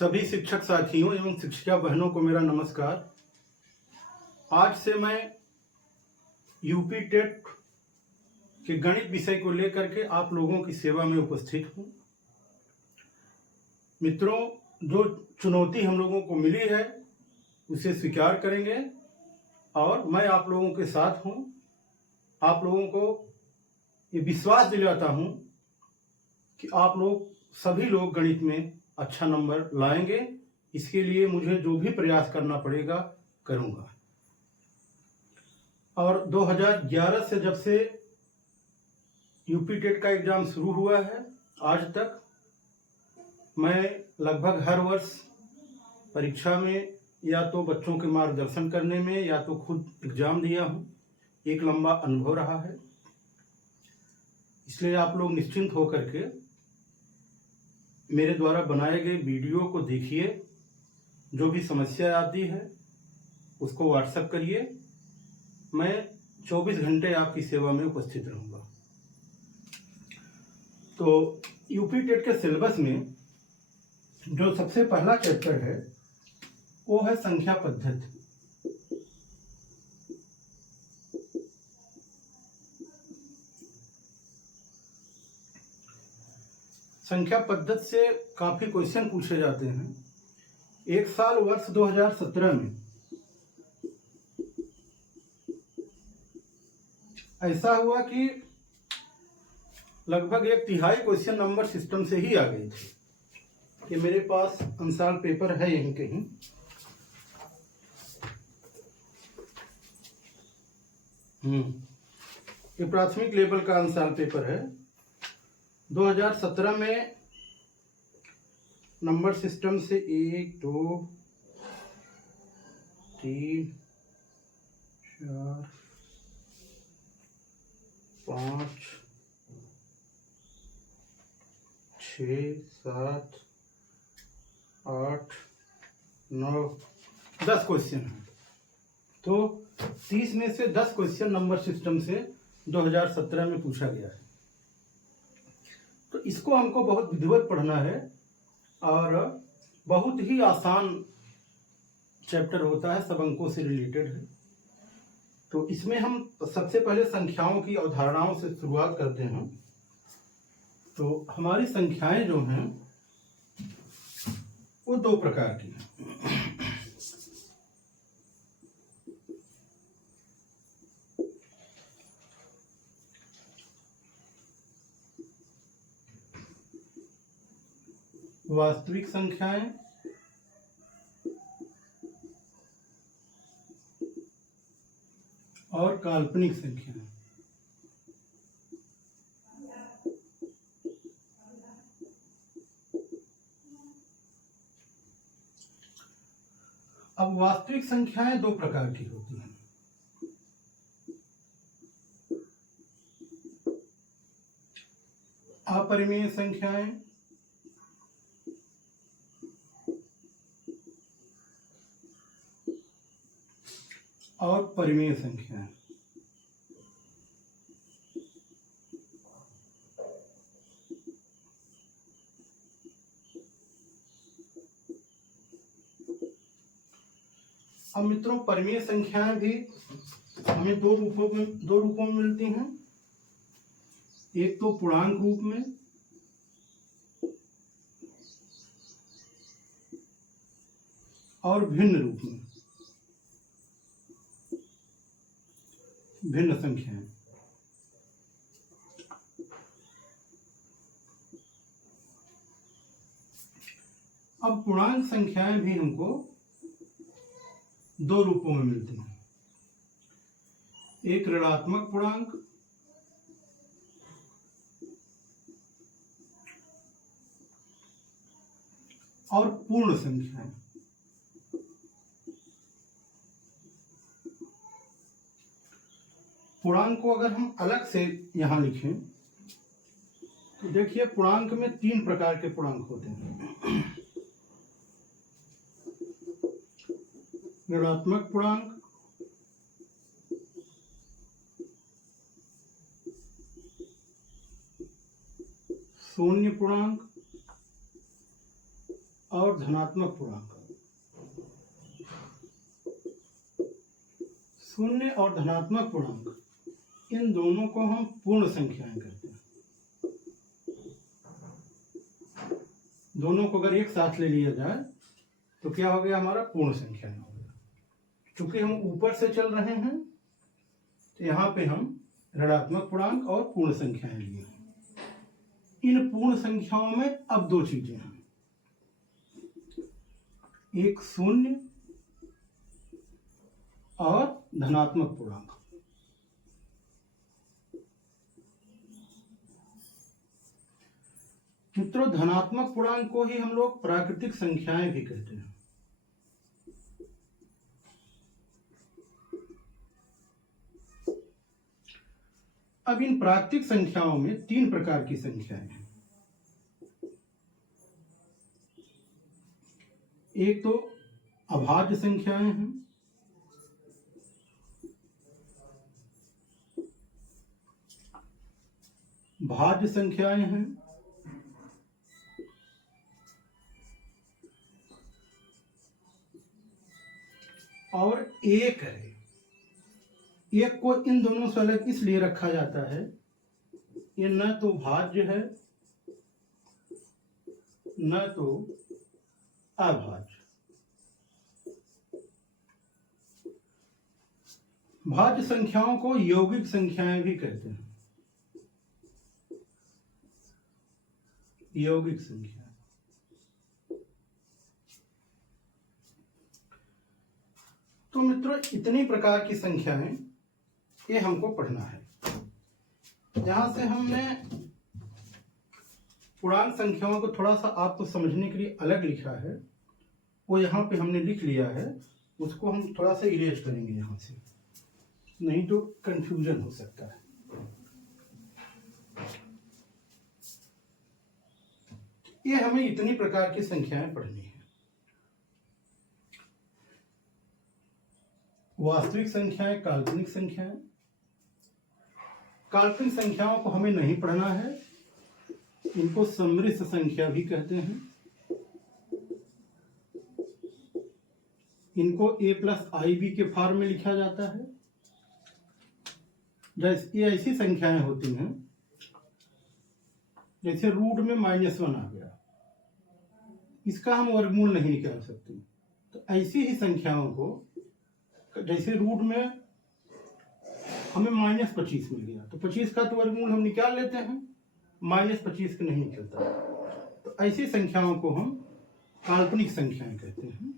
सभी शिक्षक साथियों एवं शिक्षिका बहनों को मेरा नमस्कार। आज से मैं यूपी टेट के गणित विषय को लेकर के आप लोगों की सेवा में उपस्थित हूँ। मित्रों, जो चुनौती हम लोगों को मिली है उसे स्वीकार करेंगे और मैं आप लोगों के साथ हूँ। आप लोगों को ये विश्वास दिलाता हूँ कि आप लोग सभी लोग गणित में अच्छा नंबर लाएंगे। इसके लिए मुझे जो भी प्रयास करना पड़ेगा करूँगा। और 2011 से जब से यूपी टेट का एग्ज़ाम शुरू हुआ है आज तक मैं लगभग हर वर्ष परीक्षा में या तो बच्चों के मार्गदर्शन करने में या तो खुद एग्ज़ाम दिया हूँ। एक लंबा अनुभव रहा है, इसलिए आप लोग निश्चिंत होकर के मेरे द्वारा बनाए गए वीडियो को देखिए। जो भी समस्या आती है उसको व्हाट्सएप करिए। मैं 24 घंटे आपकी सेवा में उपस्थित रहूँगा। तो यूपी टेट के सिलेबस में जो सबसे पहला चैप्टर है वो है संख्या पद्धति। संख्या पद्धति से काफ़ी क्वेश्चन पूछे जाते हैं। एक साल वर्ष 2017 में ऐसा हुआ कि लगभग 1/3 क्वेश्चन नंबर सिस्टम से ही आ गई थी। कि मेरे पास अंसाल पेपर है यहीं कहीं। ये प्राथमिक लेवल का अंसाल पेपर है। 2017 में नंबर सिस्टम से 1 2 3 4 5 6 7 8 9 10 क्वेश्चन है। तो 30 में से 10 क्वेश्चन नंबर सिस्टम से 2017 में पूछा गया है। तो इसको हमको बहुत विधिवत पढ़ना है और बहुत ही आसान चैप्टर होता है, सब अंकों से रिलेटेड है। तो इसमें हम सबसे पहले संख्याओं की अवधारणाओं से शुरुआत करते हैं। तो हमारी संख्याएं जो हैं वो 2 प्रकार की हैं। वास्तविक संख्याएं और काल्पनिक संख्याएं। अब वास्तविक संख्याएं 2 प्रकार की होती हैं। अपरिमेय संख्याएं और परिमेय संख्याएं। अब मित्रों, परिमेय संख्याएं भी हमें 2 रूपों में मिलती हैं। एक तो पूर्णांक रूप में और भिन्न रूप में, भिन्न संख्याएं। अब पूर्णांक संख्याएं भी हमको 2 रूपों में मिलती हैं। एक ऋणात्मक पूर्णांक और पूर्ण संख्याएं। पूर्णांक को अगर हम अलग से यहां लिखें तो देखिए, पूर्णांक में 3 प्रकार के पूर्णांक होते हैं। ऋणात्मक पूर्णांक, शून्य पूर्णांक और धनात्मक पूर्णांक, शून्य और धनात्मक पूर्णांक, इन दोनों को हम पूर्ण संख्याएं कहते हैं। दोनों को अगर एक साथ ले लिया जाए तो क्या हो गया, हमारा पूर्ण संख्याएं हो गया। चूंकि हम ऊपर से चल रहे हैं तो यहाँ पे हम ऋणात्मक पूर्णांक और पूर्ण संख्याएं लिए हैं। इन पूर्ण संख्याओं में अब दो चीजें हैं, एक शून्य और धनात्मक पूर्णांक। मित्रों, धनात्मक पूर्णांक को ही हम लोग प्राकृतिक संख्याएं भी कहते हैं। अब इन प्राकृतिक संख्याओं में तीन प्रकार की संख्याएं हैं। एक तो अभाज्य संख्याएं हैं, भाज्य संख्याएं हैं, और एक है। एक को इन दोनों से अलग इसलिए रखा जाता है, ये न तो भाज्य है न तो अभाज्य। भाज्य संख्याओं को यौगिक संख्याएं भी कहते हैं। यौगिक संख्या, तो मित्रों इतनी प्रकार की संख्याएं ये हमको पढ़ना है। यहां से हमने पूर्णांक संख्याओं को थोड़ा सा आपको समझने के लिए अलग लिखा है, वो यहाँ पे हमने लिख लिया है, उसको हम थोड़ा सा इरेज करेंगे यहाँ से, नहीं तो कंफ्यूजन हो सकता है। ये हमें इतनी प्रकार की संख्याएं पढ़नी है। वास्तविक संख्याएं, काल्पनिक संख्याएं। काल्पनिक संख्याओं को हमें नहीं पढ़ना है, इनको सम्मिश्र संख्या भी कहते हैं। इनको a+ib के फॉर्म में लिखा जाता है। जैसे ये ऐसी संख्याएं होती हैं जैसे रूट में -1 आ गया, इसका हम वर्गमूल नहीं निकाल सकते। तो ऐसी ही संख्याओं को, जैसे रूट में हमें -25 मिल गया तो 25 का तो वर्गमूल हम निकाल लेते हैं, -25 का नहीं निकलता। तो ऐसी संख्याओं को हम काल्पनिक संख्याएं कहते हैं।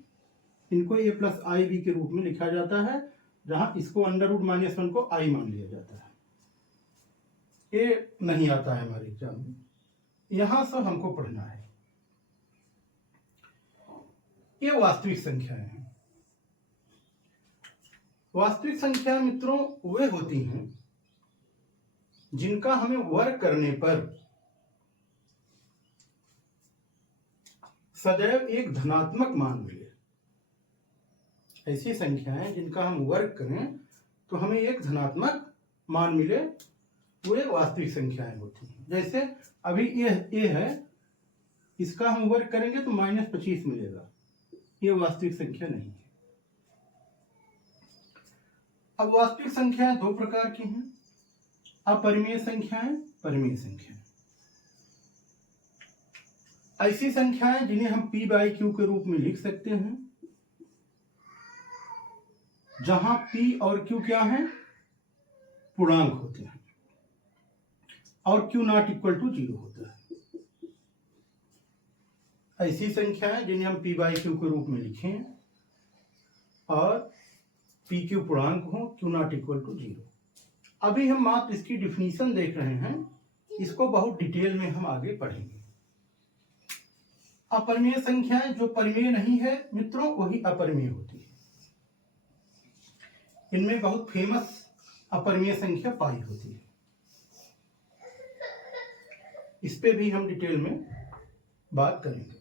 इनको a+ib के रूप में लिखा जाता है, जहां इसको √-1 को i मान लिया जाता है। ये नहीं आता है हमारे एग्जाम में, यहां से हमको पढ़ना है। ये वास्तविक संख्याएं हैं। वास्तविक संख्या मित्रों वे होती हैं जिनका हमें वर्ग करने पर सदैव एक धनात्मक मान मिले। ऐसी संख्याएं जिनका हम वर्ग करें तो हमें एक धनात्मक मान मिले, वे वास्तविक संख्याएं होती हैं। जैसे अभी ये है, इसका हम वर्ग करेंगे तो -25 मिलेगा, ये वास्तविक संख्या नहीं है। अब वास्तविक संख्याएं दो प्रकार की हैं, अपरिमेय संख्याएं, परिमेय संख्याएं। ऐसी संख्याएं जिन्हें हम p/q के रूप में लिख सकते हैं, जहां p और q क्या है, पूर्णांक होते हैं, और q ≠ 0 होता है। ऐसी संख्याएं जिन्हें हम p/q के रूप में लिखें और pq पूर्णांक हो, q ≠ 0। अभी हम मात्र इसकी डिफिनीशन देख रहे हैं, इसको बहुत डिटेल में हम आगे पढ़ेंगे। अपरिमेय संख्याएं जो परिमेय नहीं है मित्रों, वही अपरिमेय होती है। इनमें बहुत फेमस अपरिमेय संख्या पाई होती है, इस पे भी हम डिटेल में बात करेंगे।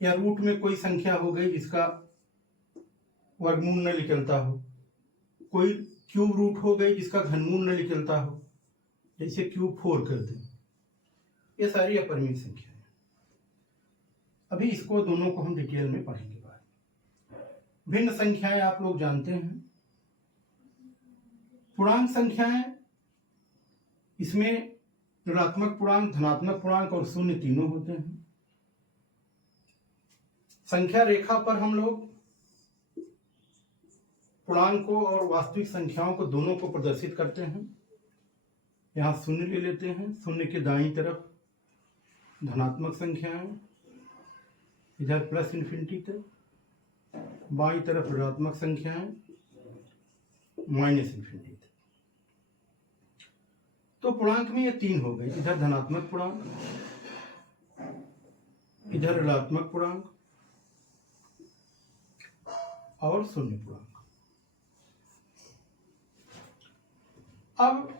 या रूट में कोई संख्या हो गई जिसका वर्गमूल न निकलता हो, कोई क्यूब रूट हो गई जिसका घनमूल न निकलता हो, जैसे क्यूब 4 कर दें, ये सारी अपरिमेय संख्या है। अभी इसको दोनों को हम डिटेल में पढ़ेंगे बाद में। भिन्न संख्याएं आप लोग जानते हैं। पूर्णांक संख्याएं, इसमें ऋणात्मक पूर्णांक, धनात्मक पूर्णांक और शून्य तीनों होते हैं। संख्या रेखा पर हम लोग पूर्णांकों और वास्तविक संख्याओं को दोनों को प्रदर्शित करते हैं। यहां शून्य ले लेते हैं, शून्य के दाईं तरफ धनात्मक संख्याएं, इधर प्लस इन्फिनिटी तक, बाईं तरफ ऋणात्मक संख्याएं माइनस इन्फिनिटी तक। तो पूर्णांक में ये तीन हो गए, इधर धनात्मक पूर्णांक, इधर ऋणात्मक पूर्णांक और शून्य पूर्णांक। अब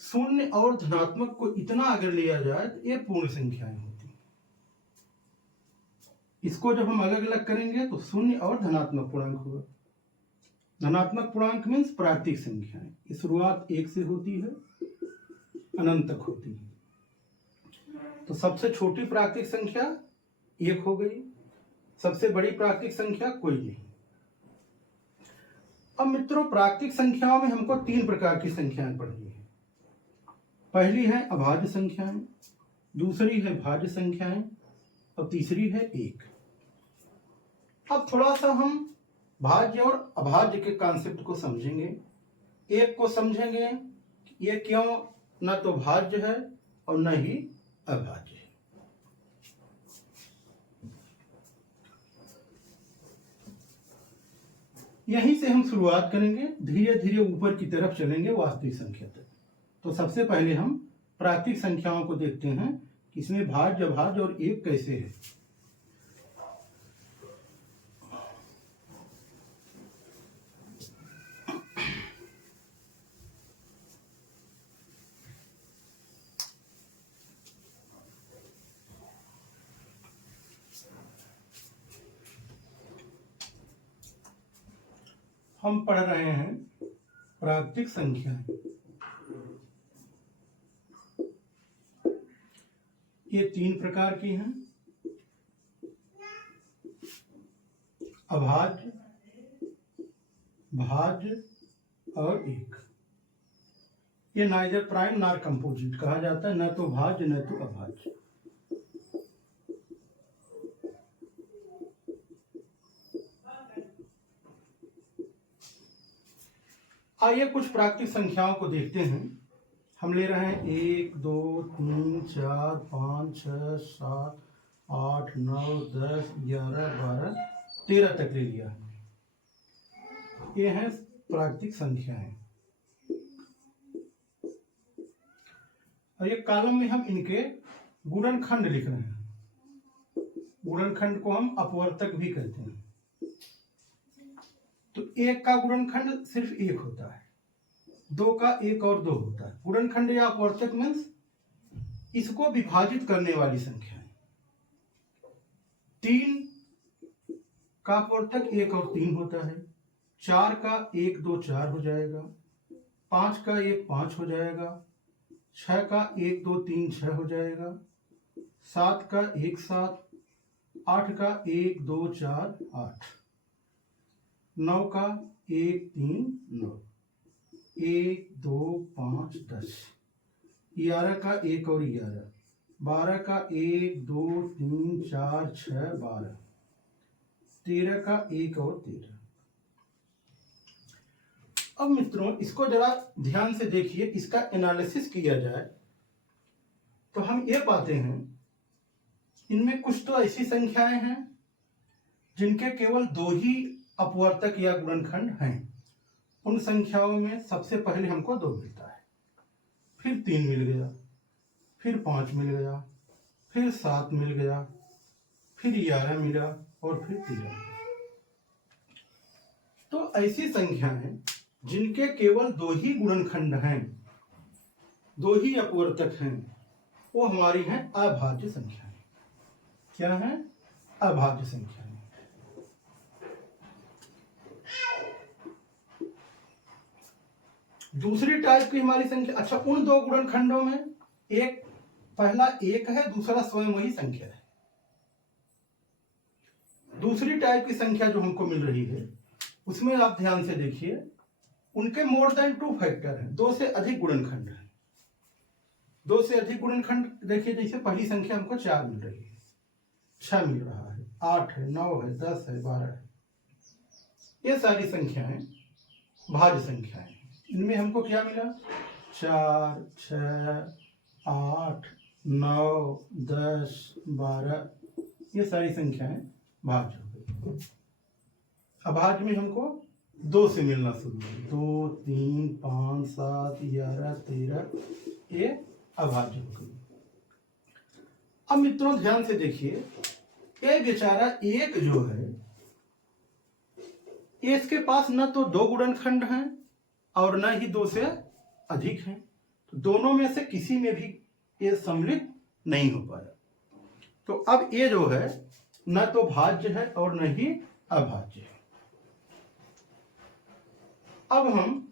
शून्य और धनात्मक को इतना अगर लिया जाए तो ये पूर्ण संख्याएं होती हैं। इसको जब हम अलग अलग करेंगे तो शून्य और धनात्मक पूर्णांक होगा। धनात्मक पूर्णांक मीन्स प्राकृतिक संख्याएं, ये शुरुआत एक से होती है, अनंत तक होती है। तो सबसे छोटी प्राकृतिक संख्या एक हो गई, सबसे बड़ी प्राकृतिक संख्या कोई नहीं। अब मित्रों, प्राकृतिक संख्याओं में हमको तीन प्रकार की संख्याएं पढ़नी है। पहली है अभाज्य संख्याएं, दूसरी है भाज्य संख्याएं और तीसरी है एक। अब थोड़ा सा हम भाज्य और अभाज्य के कॉन्सेप्ट को समझेंगे, एक को समझेंगे, ये क्यों न तो भाज्य है और न ही अभाज्य है। यहीं से हम शुरुआत करेंगे, धीरे धीरे ऊपर की तरफ चलेंगे वास्तविक संख्या तक। तो सबसे पहले हम प्राकृतिक संख्याओं को देखते हैं कि इसमें भाज्य, अभाज्य और एक कैसे है। हम पढ़ रहे हैं प्राकृतिक संख्याएं। ये तीन प्रकार की हैं, अभाज्य, भाज्य और एक। ये नाइदर प्राइम नॉर कंपोजिट कहा जाता है, न तो भाज्य न तो अभाज्य। आइए कुछ प्राकृतिक संख्याओं को देखते हैं। हम ले रहे हैं 1 2 3 4 5 6 7 8 9 10 11 12 13 तक ले लिया हमने। ये हैं प्राकृतिक संख्याएं। और ये कॉलम में हम इनके गुणनखंड लिख रहे हैं। गुणनखंड को हम अपवर्तक भी कहते हैं। तो एक का गुणनखंड सिर्फ एक होता है, दो का एक और दो होता है। गुणनखंड या अपवर्तक मीन्स इसको विभाजित करने वाली संख्या है। 3 का अपवर्तक 1 और 3 होता है। 4 का 1 2 4 हो जाएगा। 5 का 1 5 हो जाएगा। 6 का 1 2 3 6 हो जाएगा। 7 का 1 7। 8 का 1 2 4 8। 9 का 1 3 9। 1 2 5 10। 11 का 1 और 11। 12 का 1 2 3 4 6 12। 13 का 1 और 13। अब मित्रों, इसको जरा ध्यान से देखिए, इसका एनालिसिस किया जाए तो हम ये पाते हैं इनमें कुछ तो ऐसी संख्याएं हैं जिनके केवल दो ही अपवर्तक या गुणनखंड हैं। उन संख्याओं में सबसे पहले हमको 2 मिलता है, फिर 3 मिल गया, फिर 5 मिल गया, फिर 7 मिल गया, फिर 11 मिला और फिर 13 मिला। तो ऐसी संख्याएं जिनके केवल 2 ही गुणनखंड हैं, 2 ही अपवर्तक हैं, वो हमारी हैं अभाज्य संख्याएं। क्या है? अभाज्य संख्याएं। दूसरी टाइप की हमारी संख्या, अच्छा, उन 2 गुणनखंडों में एक पहला एक है, दूसरा स्वयं वही संख्या है। दूसरी टाइप की संख्या जो हमको मिल रही है उसमें आप ध्यान से देखिए, उनके मोर देन 2 फैक्टर हैं, 2 से अधिक गुणनखंड हैं। 2 से अधिक गुणनखंड देखिए, जैसे पहली संख्या हमको 4 मिल रही है, 6 मिल रहा है, 8 है, 9 है, 10 है, 12 है। ये सारी संख्याएं भाज्य संख्याएं। इनमें हमको क्या मिला? 4, 6, 8, 9, 10, 12, ये सारी संख्याएं भाज्य हो गई। अभाज्य में हमको 2 से मिलना शुरू हुआ, 2, 3, 5, 7, 11, 13, ये अभाज्य हो गई। अब मित्रों ध्यान से देखिए, ये बेचारा एक जो है, इसके पास न तो 2 गुणनखंड हैं और न ही 2 से अधिक हैं, तो दोनों में से किसी में भी ये सम्मिलित नहीं हो पाया। तो अब ये जो है न तो भाज्य है और न ही अभाज्य है। अब हम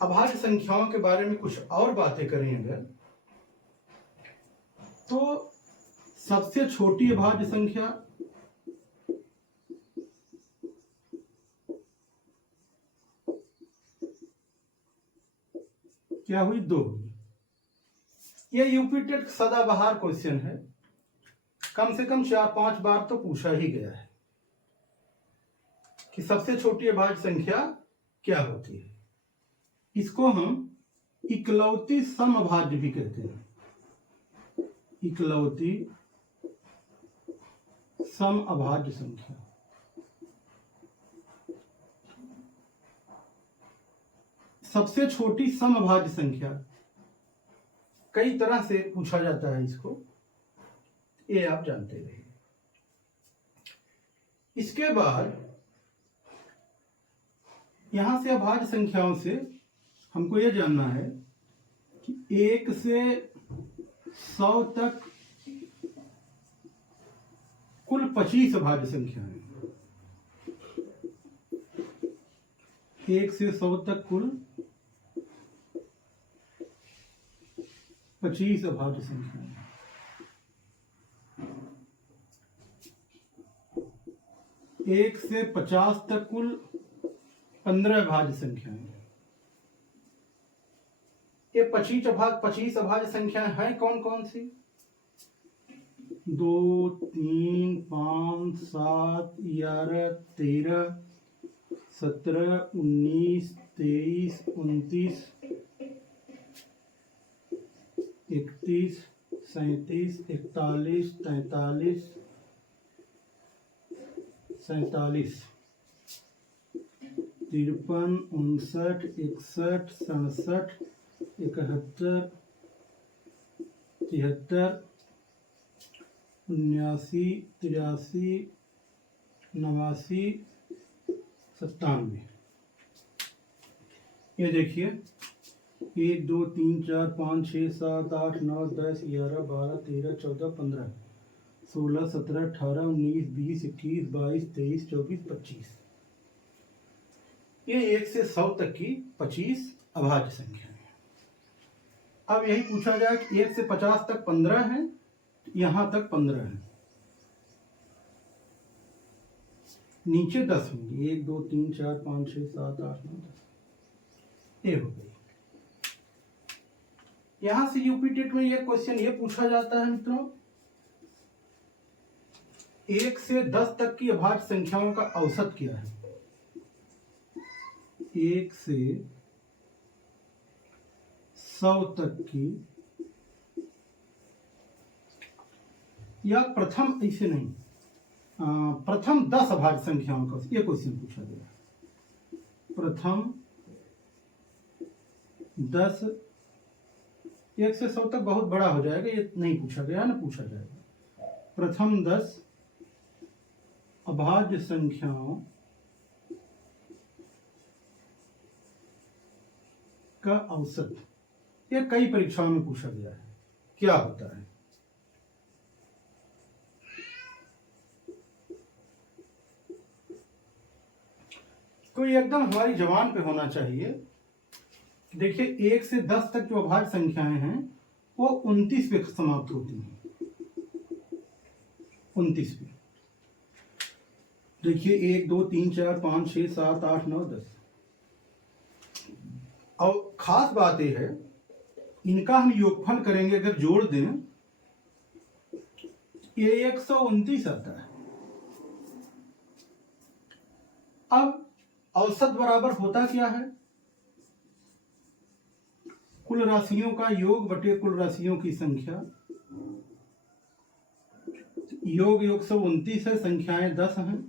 अभाज्य संख्याओं के बारे में कुछ और बातें करें अगर, तो सबसे छोटी अभाज्य संख्या क्या हुई? 2 हुई। ये यूपी टेट सदाबहार क्वेश्चन है, कम से कम 4-5 बार तो पूछा ही गया है कि सबसे छोटी अभाज्य संख्या क्या होती है। इसको हम इकलौती समअभाज्य भी कहते हैं, इकलौती समअभाज्य संख्या। सबसे छोटी समअभाज्य संख्या कई तरह से पूछा जाता है इसको, ये आप जानते रहिए। इसके बाद यहां से अभाज्य संख्याओं से हमको ये जानना है कि 1 से 100 तक कुल 25 अभाज्य संख्याएं, 1 से 100 तक कुल 25 अभाज्य संख्याएं। 1 से 50 तक कुल 15 अभाज्य संख्याएं। ये 25 अभाज्य संख्याएं हैं कौन कौन सी? 2, 3, 5, 7, 11, 13, 17, 19, 23, 29, 31, 37, 41, 43, 47, 53, 59, 61, 67, 71, 73, 79, 83, 89, 97। ये देखिए, 1, 2, 3, 4, 5, 6, 7, 8, 9, 10, 11, 12, 13, 14, 15, 16, 17, 18, 19, 20, 21, 22, 23, 24, 25। ये 1 से 100 तक की 25 अभाज्य संख्या है। अब यही पूछा जाए कि 1 से 50 तक 15 है, यहां तक 15 है, नीचे 10 होंगे, 1, 2, 3, 4, 5, 6, 7, 8, 9, 10। ये हो गई। यहां से यूपी टेट में ये क्वेश्चन ये पूछा जाता है मित्रों, 1 से 10 तक की अभाज्य संख्याओं का औसत क्या है? 1 से 100 तक की, या प्रथम, ऐसे नहीं, प्रथम 10 अभाज्य संख्याओं का ये क्वेश्चन पूछा गया। प्रथम 10, 1 से 100 तक बहुत बड़ा हो जाएगा, ये नहीं पूछा गया ना, पूछा जाएगा प्रथम 10 अभाज्य संख्याओं का औसत। ये कई परीक्षाओं में पूछा गया है, क्या होता है? कोई एकदम हमारी जबान पे होना चाहिए। देखिए, 1 से 10 तक जो अभाज्य संख्याएं हैं वो 29 पे समाप्त होती हैं, 29 पे। देखिए 1 2 3 4 5 6 7 8 9 10। और खास बात यह है, इनका हम योगफल करेंगे अगर जोड़ दें, ये 129 आता है। अब औसत बराबर होता क्या है? कुल राशियों का योग बटे कुल राशियों की संख्या। योग 129 है, संख्याएं 10 हैं,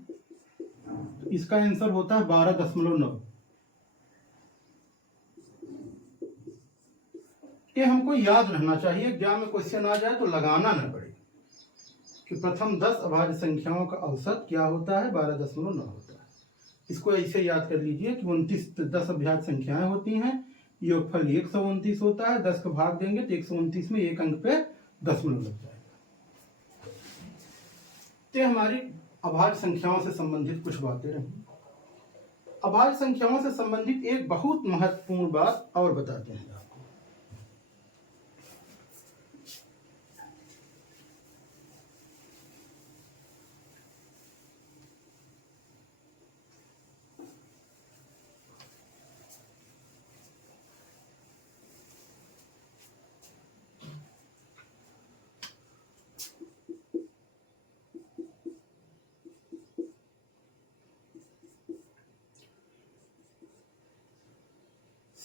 तो इसका आंसर होता है 12.9। ये हमको याद रहना चाहिए, एग्जाम में क्वेश्चन आ जाए तो लगाना न पड़े कि प्रथम 10 अभाज्य संख्याओं का औसत क्या होता है, 12.9 होता है। इसको ऐसे याद कर लीजिए कि 29 10 अभाज्य संख्याएं होती हैं, योगफल 129 होता है, 10 का भाग देंगे तो 129 में एक अंक पे दशमलव लग जाएगा। ये हमारी अभाज्य संख्याओं से संबंधित कुछ बातें रही। अभाज्य संख्याओं से संबंधित एक बहुत महत्वपूर्ण बात और बताते हैं आपको।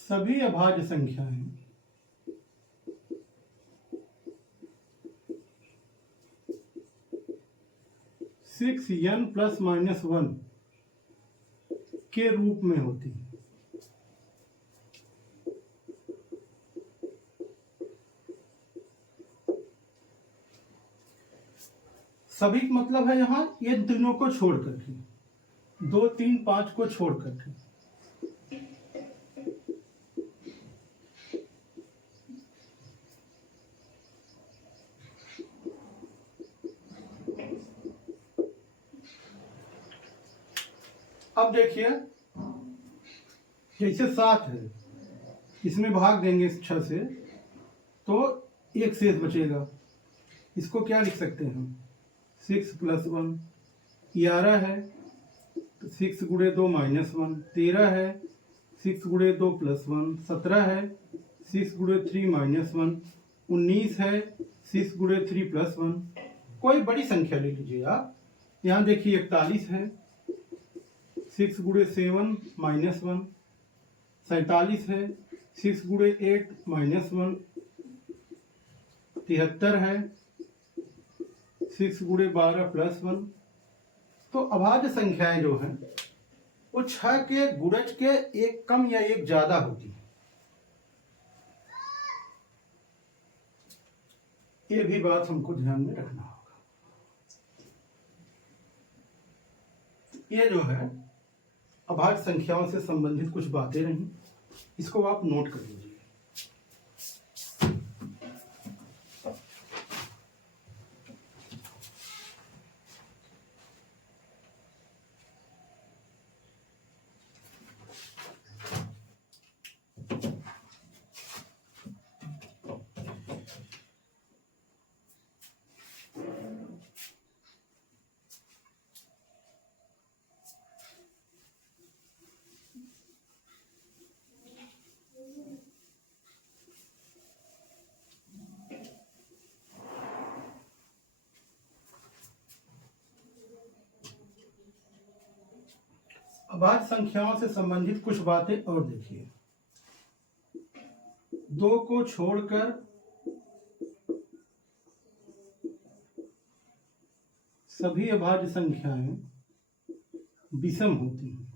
सभी अभाज्य संख्याएं (6n+-1) के रूप में होती है। सभी मतलब है यहां ये तीनों को छोड़ करके, 2 3 5 को छोड़ करके। अब देखिए जैसे 7 है, इसमें भाग देंगे 6 से तो एक शेष बचेगा। इसको क्या लिख सकते हैं हम, 6 + 1। 11 है तो 6 × 2 -1। 13 है 6 × 2 + 1। 17 है 6 × 3 -1। 19 है 6 × 3 + 1। कोई बड़ी संख्या ले लीजिए आप। यहाँ देखिए 41 है 6 × 7 -1। 47 है 6 × 8 -1। 73 है 6 × 12 + 1। तो अभाज्य संख्याएं जो हैं वो 6 के गुणज के एक कम या एक ज्यादा होती है। ये भी बात हमको ध्यान में रखना होगा। ये जो है अभाज्य संख्याओं से संबंधित कुछ बातें रही, इसको आप नोट कर लीजिए। अभाज्य संख्याओं से संबंधित कुछ बातें और देखिए। 2 को छोड़कर सभी अभाज्य संख्याएं विषम होती हैं।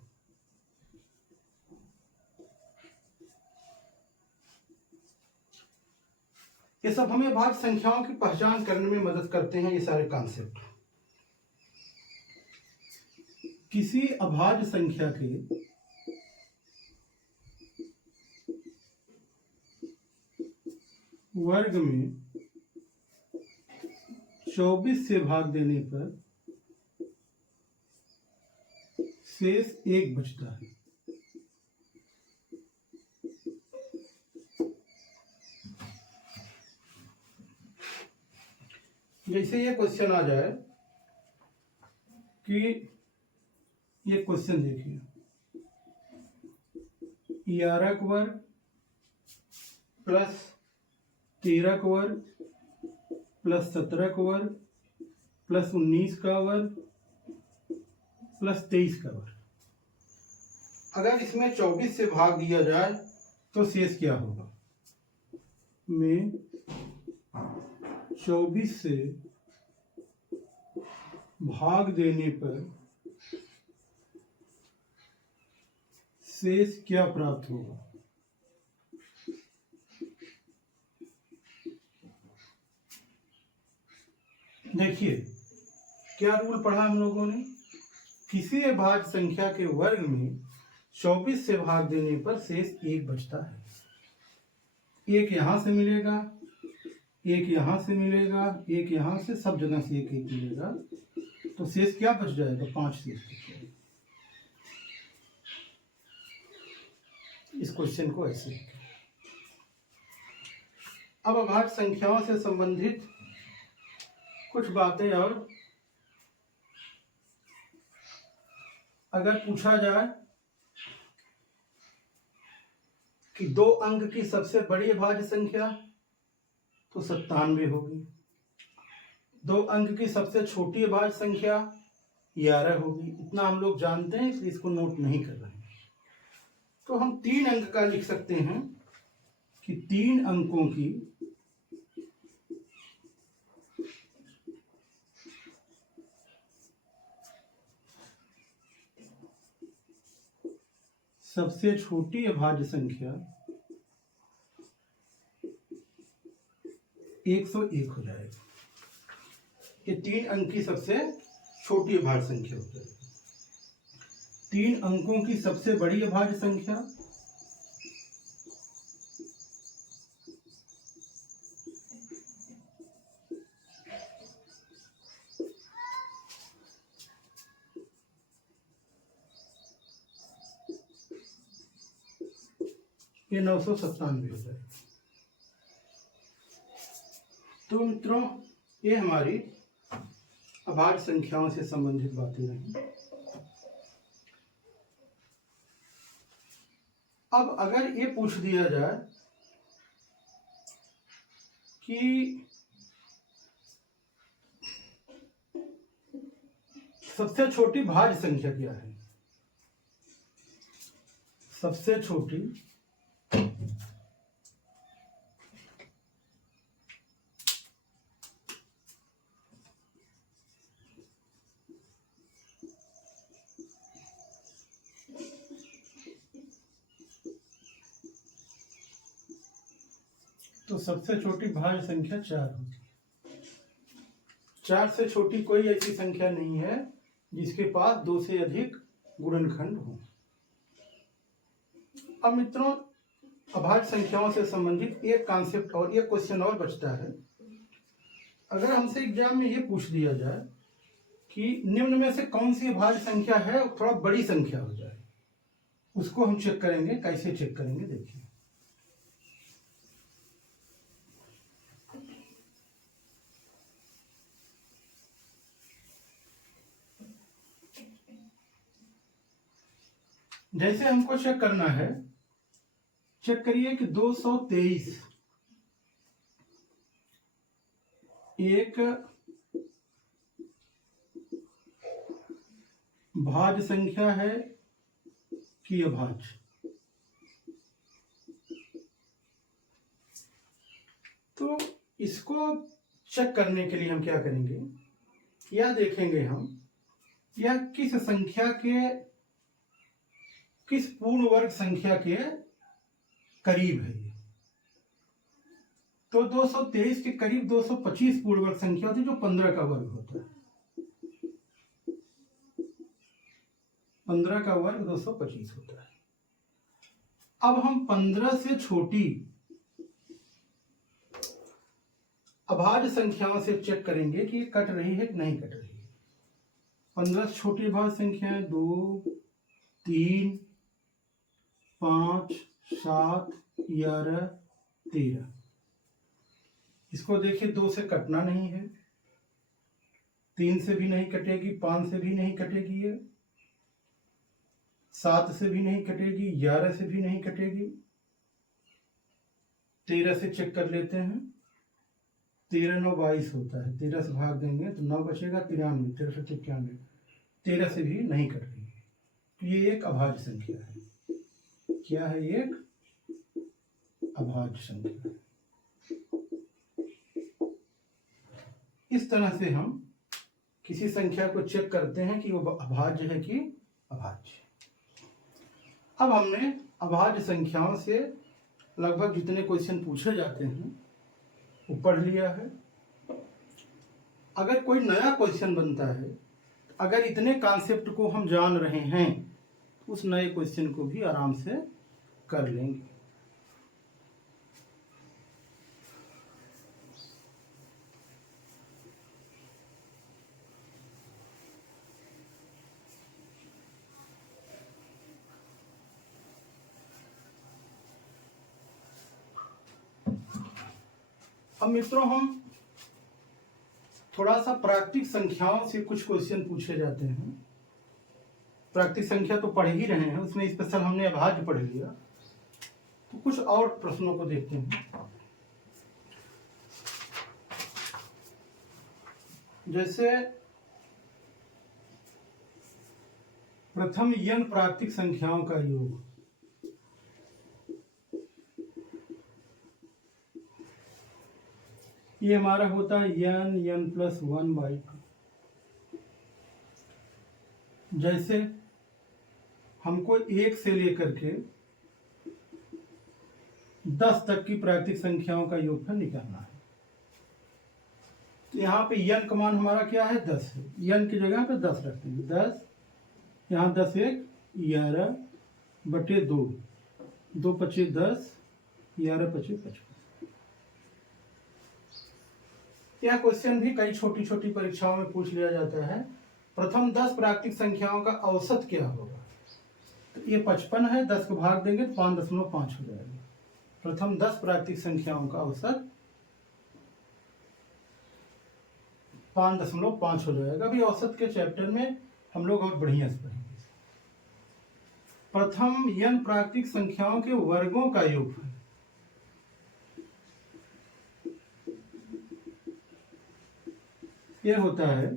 ये सब हमें अभाज्य संख्याओं की पहचान करने में मदद करते हैं, ये सारे कॉन्सेप्ट। किसी अभाज्य संख्या के वर्ग में 24 से भाग देने पर शेष 1 बचता है। जैसे ये क्वेश्चन आ जाए कि ये क्वेश्चन देखिए, 11 का वर्ग प्लस 13 का वर्ग प्लस 17 का वर्ग प्लस 19 का वर्ग प्लस 23 का वर्ग। अगर इसमें 24 से भाग दिया जाए तो शेष क्या होगा? में 24 से भाग देने पर शेष क्या प्राप्त होगा? देखिए क्या रूल पढ़ा हम लोगों ने, किसी अभाज्य संख्या के वर्ग में 24 से भाग देने पर शेष 1 बचता है। एक यहां से मिलेगा, एक यहां से मिलेगा, एक यहां से, सब जगह से एक एक मिलेगा, तो शेष क्या बच जाएगा? 5 शेष बच जाएगा। इस क्वेश्चन को ऐसे लिखें। अब अभाज्य संख्याओं से संबंधित कुछ बातें और अगर पूछा जाए कि 2 अंक की सबसे बड़ी अभाज्य संख्या तो 97 होगी, 2 अंक की सबसे छोटी अभाज्य संख्या 11 होगी। इतना हम लोग जानते हैं, इसलिए इसको नोट नहीं कर रहे हैं। तो हम 3 अंक का लिख सकते हैं कि 3 अंकों की सबसे छोटी अभाज्य संख्या 101 हो जाएगी। ये 3 अंक की सबसे छोटी अभाज्य संख्या हो जाएगी। 3 अंकों की सबसे बड़ी अभाज्य संख्या ये 997 हो जाएगा। तो मित्रों ये हमारी अभाज्य संख्याओं से संबंधित बातें रही। अब अगर ये पूछ दिया जाए कि सबसे छोटी भाज्य संख्या क्या है, सबसे छोटी तो सबसे छोटी भाज्य संख्या 4 होगी। 4 से छोटी कोई ऐसी संख्या नहीं है जिसके पास 2 से अधिक गुणनखंड हो। अब मित्रों अभाज्य संख्याओं से संबंधित एक कॉन्सेप्ट और एक क्वेश्चन और बचता है। अगर हमसे एग्जाम में ये पूछ दिया जाए कि निम्न में से कौन सी अभाज्य संख्या है और थोड़ा बड़ी संख्या हो जाए, उसको हम चेक करेंगे। कैसे चेक करेंगे देखिए, जैसे हमको चेक करना है, चेक करिए कि 223 एक भाज्य संख्या है कि अभाज्य। तो इसको चेक करने के लिए हम क्या करेंगे, यह देखेंगे हम यह किस संख्या के, किस पूर्ण वर्ग संख्या के करीब है। तो 223 के करीब 225 पूर्ण वर्ग संख्या होती है, जो 15 का वर्ग होता है। 15 का वर्ग 225 होता है। अब हम 15 से छोटी अभाज्य संख्याओं से चेक करेंगे कि कट रही है कि नहीं कट रही है। 15 से छोटी अभाज्य संख्याएं 2, 3, 5, 7, 11, 13। इसको देखिए 2 से कटना नहीं है, 3 से भी नहीं कटेगी, 5 से भी नहीं कटेगी, 7 से भी नहीं कटेगी, 11 से भी नहीं कटेगी, 13 से चेक कर लेते हैं। 13 9 22 होता है, 13 से भाग देंगे तो 9 बचेगा, 93, 13 से 91, 13 से भी नहीं कट रही है। तो ये एक अभाज्य संख्या है। क्या है? एक अभाज्य संख्या है। इस तरह से हम किसी संख्या को चेक करते हैं कि वो अभाज्य है कि अभाज्य। अब हमने अभाज्य संख्याओं से लगभग जितने क्वेश्चन पूछे जाते हैं वो पढ़ लिया है। अगर कोई नया क्वेश्चन बनता है, अगर इतने कॉन्सेप्ट को हम जान रहे हैं, उस नए क्वेश्चन को भी आराम से कर लेंगे। अब मित्रों, हम थोड़ा सा प्राकृतिक संख्याओं से कुछ क्वेश्चन पूछे जाते हैं। प्राकृतिक संख्या तो पढ़ ही रहे हैं, उसमें स्पेशल हमने अभाज्य पढ़ लिया, तो कुछ और प्रश्नों को देखते हैं। जैसे प्रथम n प्राकृतिक संख्याओं का योग। ये हमारा होता है n प्लस 1/2। जैसे हमको 1 से लेकर के 10 तक की प्राकृतिक संख्याओं का योगफल निकालना है। तो यहाँ पे n का मान हमारा क्या है? 10 है। n की जगह पे 10 रखते हैं। 10, यहाँ 10 1 11 बटे 2, 2 25 10, 11 25 55। यह क्वेश्चन भी कई छोटी छोटी परीक्षाओं में पूछ लिया जाता है। प्रथम 10 प्राकृतिक संख्याओं का औसत क्या होगा? तो ये 55 है, 10 को भाग देंगे तो 5.5 हो जाएगा। प्रथम 10 प्राकृतिक संख्याओं का औसत 5.5 हो जाएगा। अभी औसत के चैप्टर में हम लोग और बढ़िया से पढ़ेंगे। प्रथम n प्राकृतिक संख्याओं के वर्गों का योगफल। यह होता है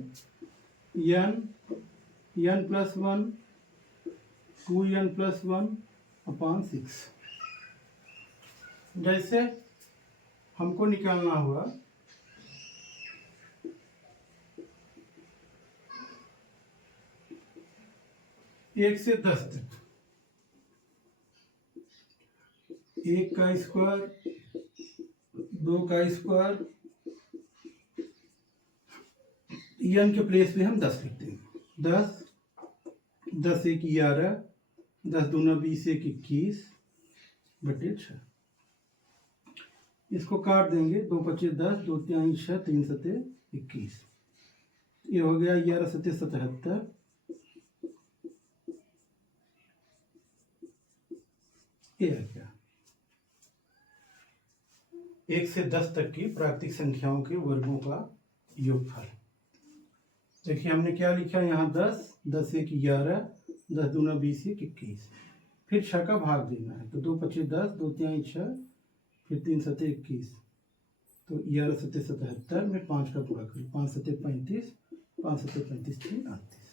n प्लस 1 2n प्लस 1/6। जैसे हमको निकालना हुआ 1 से 10 तक, 1 का स्क्वायर, 2 का स्क्वायर, n के प्लेस पे हम 10 लिखते हैं। 10 10 1 11, 10 दूना 20 1 21 बटे 6। इसको काट देंगे, 2 25 10, 2 3 6, 3 7 21। ये हो गया 11 7 77। ये है क्या? 1 से 10 तक की प्राकृतिक संख्याओं के वर्गों का योगफल। देखिए हमने क्या लिखा यहाँ 10, 10 1 11, 10 दूना 20 1 21। फिर 6 का भाग देना है, तो 2 25 10, 2 3 6, फिर 3 7 21। तो 11 7 77 में 5 का पूरा करें, 5 7 35, 5 7 35 3 38।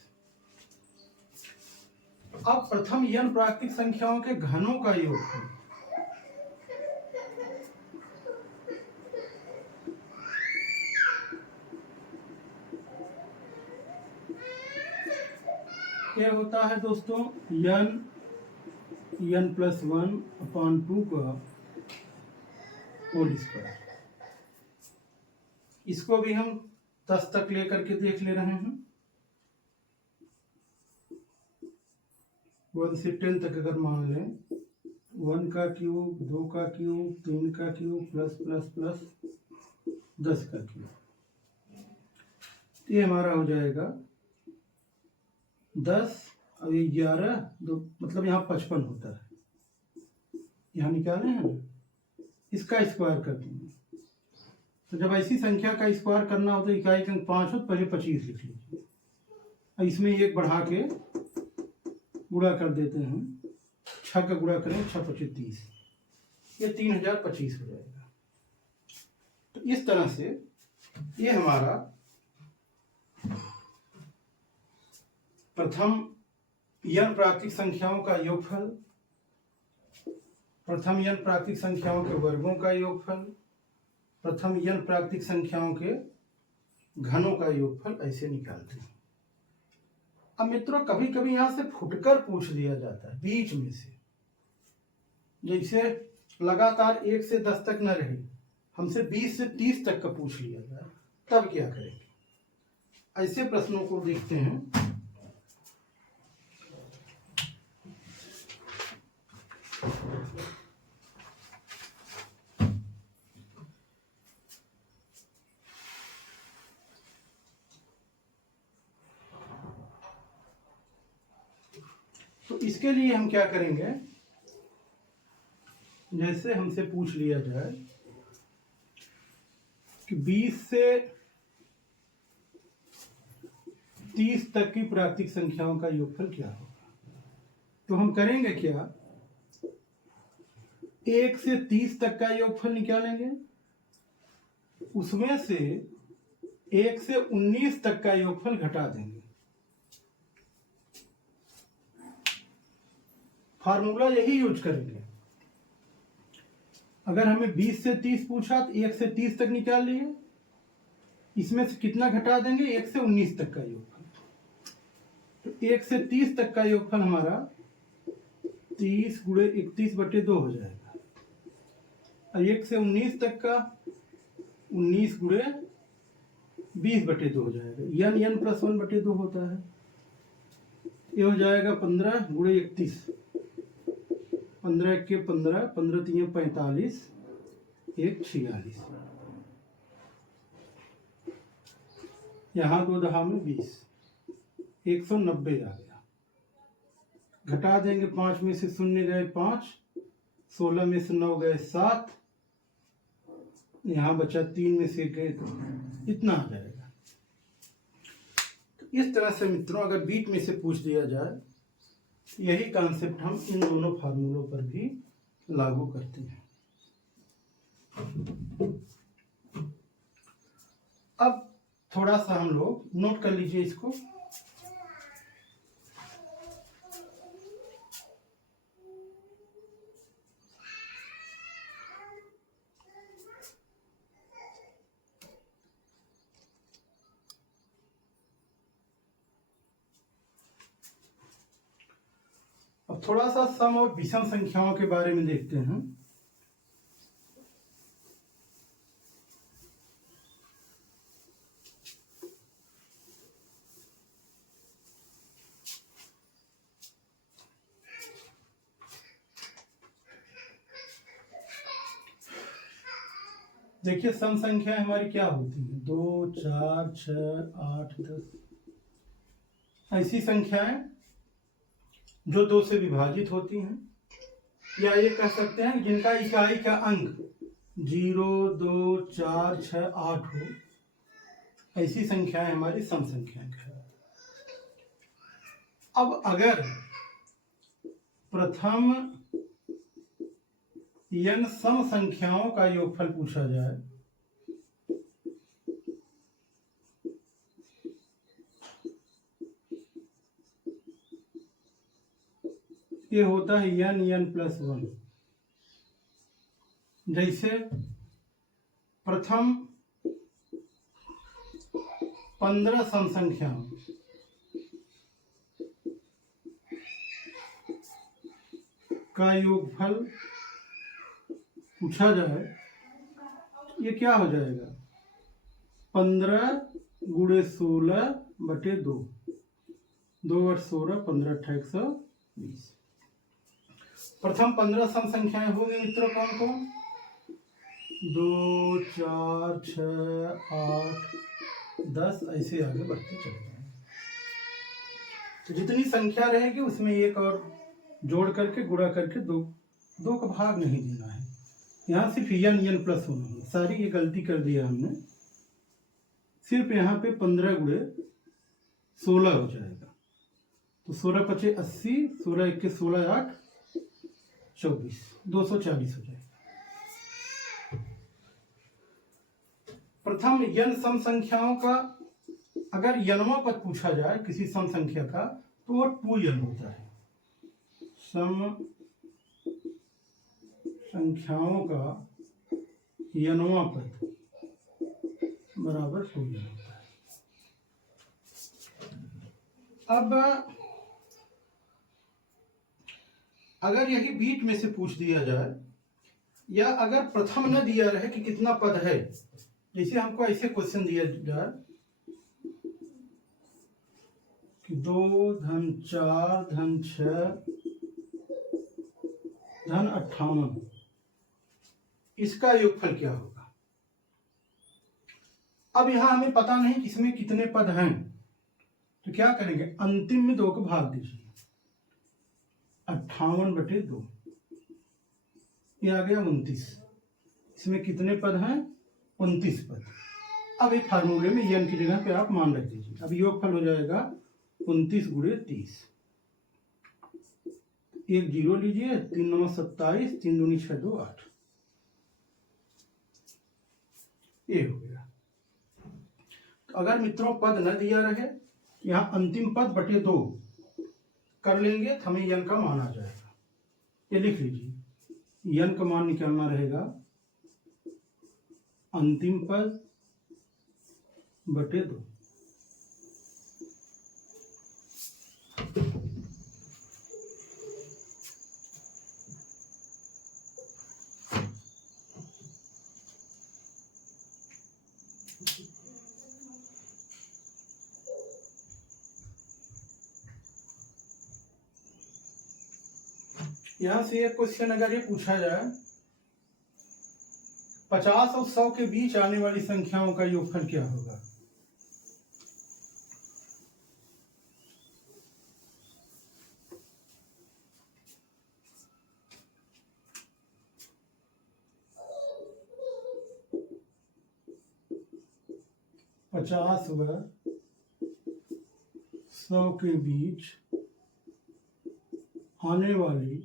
अब प्रथम n प्राकृतिक संख्याओं के घनों का योगफल। क्या होता है दोस्तों? n प्लस 1/2 का होल स्क्वायर। इसको भी हम 10 तक लेकर के देख ले रहे हैं। 1 से 10 तक अगर मान लें, 1 का क्यूब, 2 का क्यूब, 3 का क्यूब, प्लस प्लस प्लस 10 का क्यूब। ये हमारा हो जाएगा 10 और 11, 2 मतलब यहाँ 55 होता है। यहाँ निकाले हैं ना, इसका स्क्वायर कर देंगे। तो जब ऐसी संख्या का स्क्वायर करना हो तो इकाई का अंक 5 हो तो पहले 25 लिख लीजिए, और इसमें 1 बढ़ा के गुणा कर देते हैं, 6 का गुणा करें 6 25 30, ये 3025 हो जाएगा। तो इस तरह से ये हमारा प्रथम n प्राकृतिक संख्याओं का योगफल, प्रथम n प्राकृतिक संख्याओं के वर्गों का योगफल, प्रथम n प्राकृतिक संख्याओं के घनों का योगफल ऐसे निकालते हैं। अब मित्रों कभी कभी यहां से फुटकर पूछ लिया जाता है बीच में से, जैसे लगातार 1 से 10 तक न रहे, हमसे 20 से 30 तक का पूछ लिया जाए, तब क्या करेंगे? ऐसे प्रश्नों को देखते हैं। तो इसके लिए हम क्या करेंगे, जैसे हमसे पूछ लिया जाए कि 20 से 30 तक की प्राकृतिक संख्याओं का योगफल क्या होगा, तो हम करेंगे क्या, 1 से 30 तक का योगफल निकालेंगे, उसमें से 1 से 19 तक का योगफल घटा देंगे। फार्मूला यही यूज करेंगे। अगर हमें 20 से 30 पूछा तो 1 से 30 तक निकाल लिए, इसमें से कितना घटा देंगे, 1 से 19 तक का योगफल। तो 1 से 30 तक का योगफल हमारा 30 गुणे 31/2 हो जाएगा, और 1 से 19 तक का 19 गुणे 20/2 हो जाएगा। n प्लस 1/2 होता है, ये हो जाएगा 15 गुणे 31, 15 के 15, 15 3 45, 1 46, यहाँ 2 दहा में 20, 190 आ गया। घटा देंगे, 5 में से 0 गए 5, 16 में से 9 गए 7, यहाँ बचा 3 में से गए तो इतना आ जाएगा। तो इस तरह से मित्रों अगर बीच में से पूछ दिया जाए, यही कॉन्सेप्ट हम इन दोनों फार्मूलों पर भी लागू करते हैं। अब थोड़ा सा हम लोग नोट कर लीजिए इसको। अब थोड़ा सा सम और विषम संख्याओं के बारे में देखते हैं। देखिए सम संख्या हमारी क्या होती है, 2 4 6 8 10, ऐसी संख्याएं जो 2 से विभाजित होती हैं, या ये कह सकते हैं जिनका इकाई का अंक 0 2 4 6 8 हो, ऐसी संख्याएं हमारी सम संख्याएं कहलाती हैं। अब अगर प्रथम n सम संख्याओं का योगफल पूछा जाए, ये होता है n प्लस 1। जैसे प्रथम 15 सम संख्याओं का योगफल पूछा जाए, ये क्या हो जाएगा, 15 गुणे 16/2, 2 8 16, 15 8 120। प्रथम 15 सम संख्याएं होंगी मित्रों कौन कौन, 2 4 6 8 10, ऐसे आगे बढ़ते चले जाएंगे। तो जितनी संख्या रहेगी उसमें एक और जोड़ करके गुणा करके दो का भाग नहीं देना है। यहाँ सिर्फ n प्लस होना है, सारी ये गलती कर दिया हमने। सिर्फ यहाँ पे 15 गुणे 16 हो जाएगा। तो 16 पचे 80, 16 इक्के 16 8 24, 240 हो जाएगा। प्रथम यन सम संख्याओं का अगर यनवा पद पूछा जाए किसी सम संख्या का तो वो 2n होता है। सम संख्याओं का यनवा पद बराबर 2n होता है। अब अगर यही बीच में से पूछ दिया जाए या अगर प्रथम न दिया रहे कि कितना पद है, जैसे हमको ऐसे क्वेश्चन दिया जाए कि 2 धन 4 धन 6 धन 58, इसका योगफल क्या होगा। अब यहां हमें पता नहीं इसमें कितने पद हैं, तो क्या करेंगे, अंतिम में 2 को भाग दीजिए, 58/2, ये आ गया 29। इसमें कितने पद हैं, 29 पद। अब एक फार्मूले में n की जगह पे आप मान रख दीजिए। अब योगफल हो जाएगा 29 × 30, एक 0 लीजिए, 3 9 27, 3 दूनी 6 2 8, ये हो गया। तो अगर मित्रों पद न दिया रहे, यहाँ अंतिम पद बटे 2 कर लेंगे तो हमें n का मान आ जाएगा। ये लिख लीजिए, n का मान निकालना रहेगा अंतिम पद बटे 2। यहां से एक क्वेश्चन अगर ये पूछा जाए 50 और 100 के बीच आने वाली संख्याओं का योगफल क्या होगा। पचास व 100 के बीच आने वाली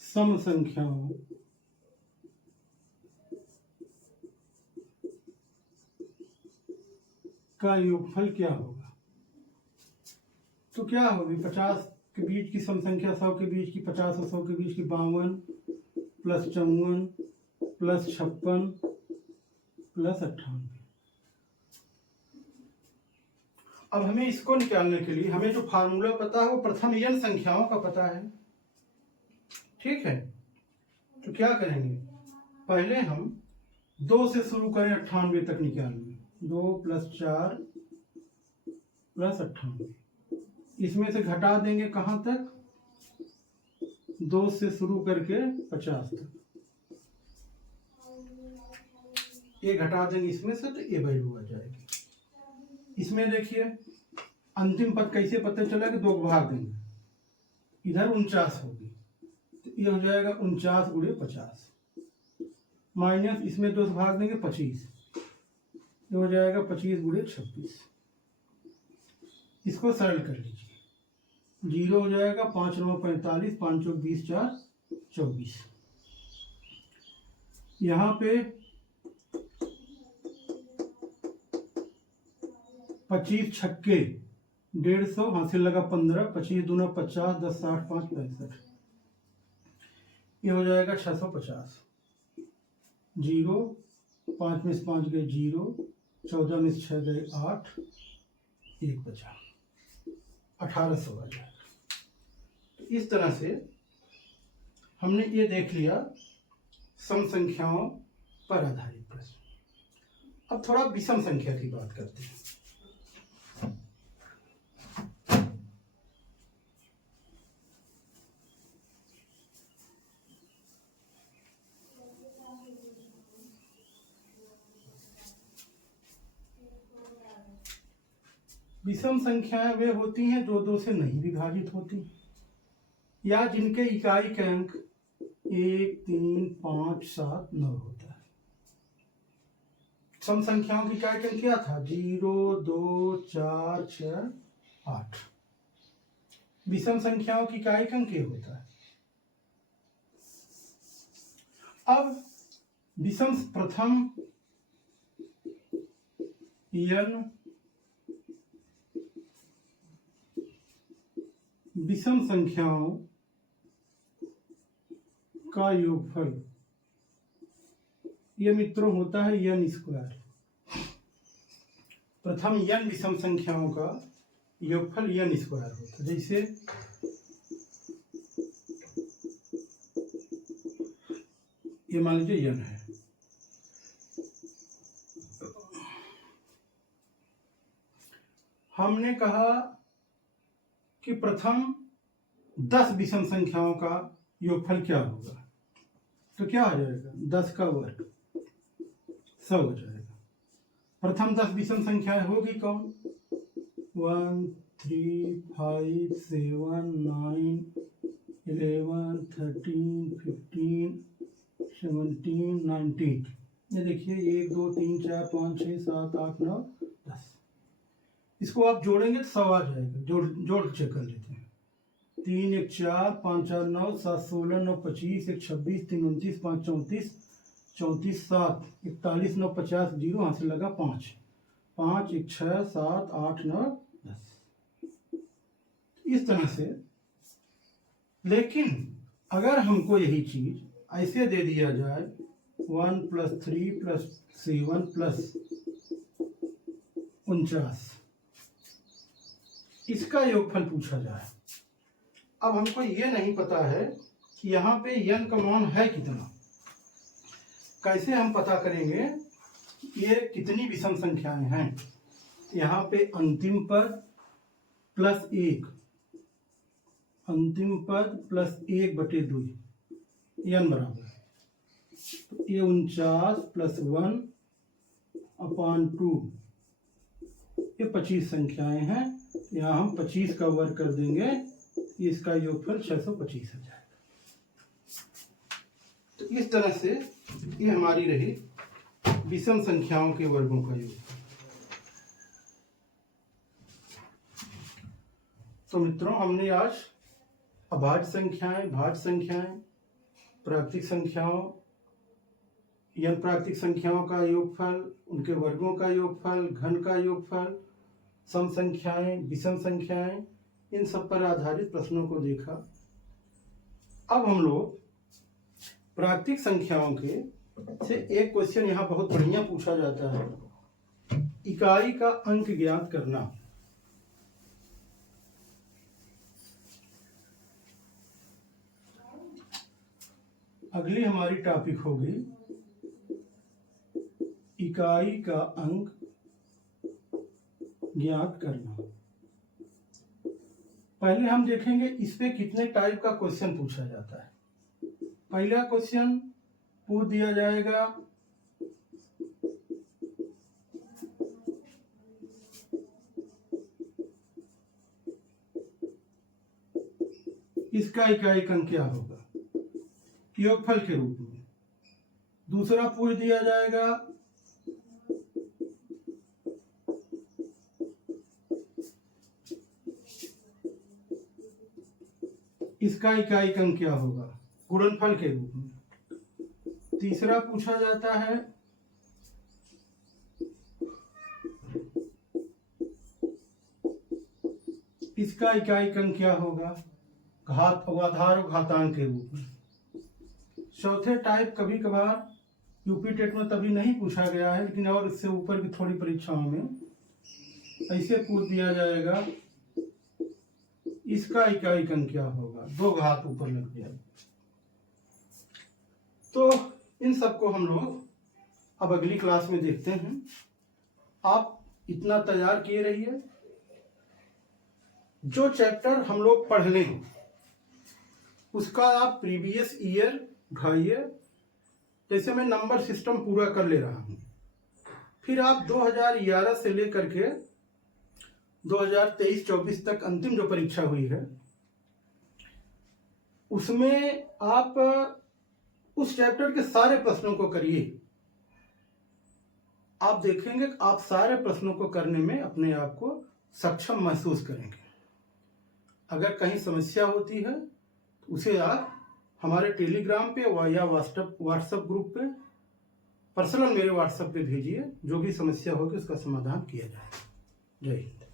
सम संख्याओं का योगफल क्या होगा। तो क्या होगी, 50 के बीच की सम संख्या 100 के बीच की, 50 और 100 के बीच की 52 + 54 + 56 + 98। अब हमें इसको निकालने के लिए हमें जो फार्मूला पता है वो प्रथम n संख्याओं का पता है, ठीक है। तो क्या करेंगे, पहले हम 2 से शुरू करें 98 तक निकालेंगे, 2 + 4 + 98, इसमें से घटा देंगे कहां तक, 2 से शुरू करके 50 तक, ये घटा देंगे इसमें से तो ये वैल्यू आ जाएगी। इसमें देखिए अंतिम पद कैसे पता चला कि 2 को भाग देंगे, इधर 49 होगी तो ये हो जाएगा 49 × 50 माइनस इसमें 2 से भाग देंगे 25, ये हो जाएगा 25 × 26। इसको सरल कर लीजिए, 0 हो जाएगा, 5 9 45, 5 चौक 20, 4 24। यहाँ पे 25 छक्के 150, हासिल लगा 15, 25 दूना 50, 10 60 5 65, ये हो जाएगा 650। 0 5 में से 5 गए 0, 14 में से 6 गए 8, 1 बचा, 1800 आ जाएगा। तो इस तरह से हमने ये देख लिया सम संख्याओं पर आधारित प्रश्न। अब थोड़ा विषम संख्या की बात करते हैं। विषम संख्याएं वे होती हैं जो 2 से नहीं विभाजित होती या जिनके इकाई के अंक 1 3 5 7 9 होता है। सम संख्याओं की इकाई अंक क्या था? 0, 2, 4, 6, 8। विषम संख्याओं की इकाई अंक क्या होता है? अब विषम प्रथम n विषम संख्याओं का योगफल, ये मित्रों होता है n स्क्वायर। प्रथम n विषम संख्याओं का योगफल n स्क्वायर होता है। जैसे ये मान लीजिए n है, हमने कहा कि प्रथम 10 विषम संख्याओं का योगफल क्या होगा, तो क्या आ जाएगा? 10 का वर्ग 100 हो जाएगा। प्रथम 10 विषम संख्याएं होगी कौन? 1, 3, 5, 7, 9, 11, 13, 15, 17, 19। ये देखिए 1, 2, 3, 4, 5, 6, 7, 8, 9, 10। इसको आप जोड़ेंगे तो 100 आ जाएगा। जोड़ चेक कर लेते हैं। 3, 1, 4, 5, 4, 9, 7, 16, 9, 25, 1, 26, 3, 29, 5, 34, 34, 7, 41, 9, 50, 0 यहाँ से लगा 5, 5, 1, 6, 7, 8, 9, 10। इस तरह से। लेकिन अगर हमको यही चीज ऐसे दे दिया जाए 1 + 3 + 7 + 49, इसका योगफल पूछा जाए। अब हमको ये नहीं पता है कि यहाँ पे n का मान है कितना। कैसे हम पता करेंगे ये कितनी विषम संख्याएं हैं? यहाँ पे अंतिम पद +1, अंतिम पद +1/2, n बराबर, तो ये 49 + 1/2, ये 25 संख्याएं हैं। यहाँ हम 25 का वर्ग कर देंगे, इसका योगफल 625 हो जाएगा। तो इस तरह से ये हमारी रही विषम संख्याओं के वर्गों का योगफल। तो मित्रों, हमने आज अभाज्य संख्याएं, भाज्य संख्याएं, प्राकृतिक संख्याओं, n प्राकृतिक संख्याओं का योगफल, उनके वर्गों का योगफल, घन का योगफल, सम संख्याएं, विषम संख्याएं, इन सब पर आधारित प्रश्नों को देखा। अब हम लोग प्राकृतिक संख्याओं के से एक क्वेश्चन यहाँ बहुत बढ़िया पूछा जाता है, इकाई का अंक ज्ञात करना। अगली हमारी टॉपिक होगी इकाई का अंक ज्ञात करना। पहले हम देखेंगे इस पे कितने टाइप का क्वेश्चन पूछा जाता है। पहला क्वेश्चन पूछ दिया जाएगा इसका इकाई अंक क्या होगा, योगफल के रूप में। दूसरा पूछ दिया जाएगा इसका इकाई अंक क्या होगा, गुणनफल के रूप में। तीसरा पूछा जाता है इसका इकाई अंक क्या होगा, घात आधार और घातांक के रूप में। चौथे टाइप कभी कभार यूपी टेट में तभी नहीं पूछा गया है, लेकिन और इससे ऊपर की थोड़ी परीक्षाओं में ऐसे पूछ दिया जाएगा इसका इकाई अंक क्या होगा, 2 घात ऊपर लग जाएगा। तो इन सबको हम लोग अब अगली क्लास में देखते हैं। आप इतना तैयार किए रहिए। जो चैप्टर हम लोग पढ़ लें उसका आप प्रीवियस ईयर उठाइए। जैसे मैं नंबर सिस्टम पूरा कर ले रहा हूं, फिर आप 2011 से लेकर के 2023-24 तक अंतिम जो परीक्षा हुई है उसमें आप उस चैप्टर के सारे प्रश्नों को करिए। आप देखेंगे कि आप सारे प्रश्नों को करने में अपने आप को सक्षम महसूस करेंगे। अगर कहीं समस्या होती है तो उसे आप हमारे टेलीग्राम पे या व्हाट्सएप ग्रुप पे पर्सनल मेरे व्हाट्सएप पे भेजिए, जो भी समस्या होगी उसका समाधान किया जाएगा। जय हिंद।